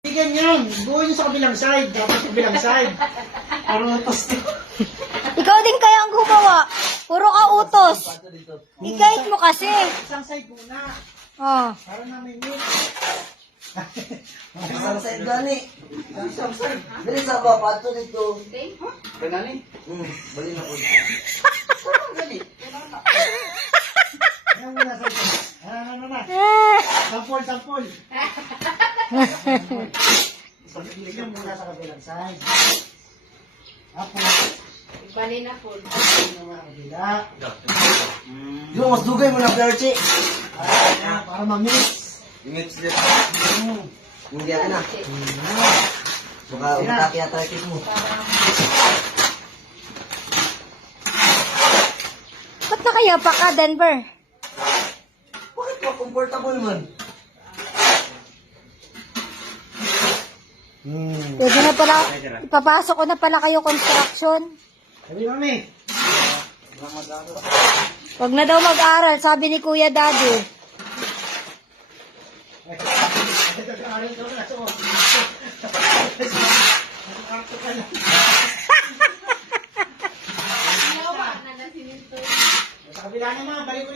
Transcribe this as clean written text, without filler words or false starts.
Hindi ganyan. Buo nyo sa kabilang side. Dapat sa kabilang side. Parang utos to. Ikaw din kaya ang gumawa. Puro ka utos. Ikait mo kasi. Isang side muna. Oh. Para namin yun. Isang side gani. Isang side. Dali sa baba, pato dito. Ganani? Bali na po. Ayan muna side. Ano na. Sampol, sampol. Tignan muna sa kabilang side. Apo. Ibali na po. Tignan mo sa kabila. Yung mas dugay mo na perche. Para ma-mix. Image dito. Hindi ako na. Baka umatake at artist mo. Ba't nakayapa ka, Denver? Bakit mo comfortable man? Pwede na pala, ipapasok ko na pala kayo construction. Sabi mami. Wag na daw mag-aral, sabi ni Kuya Daddy. Nag-aaral ka na. Sa kabila naman, balik ko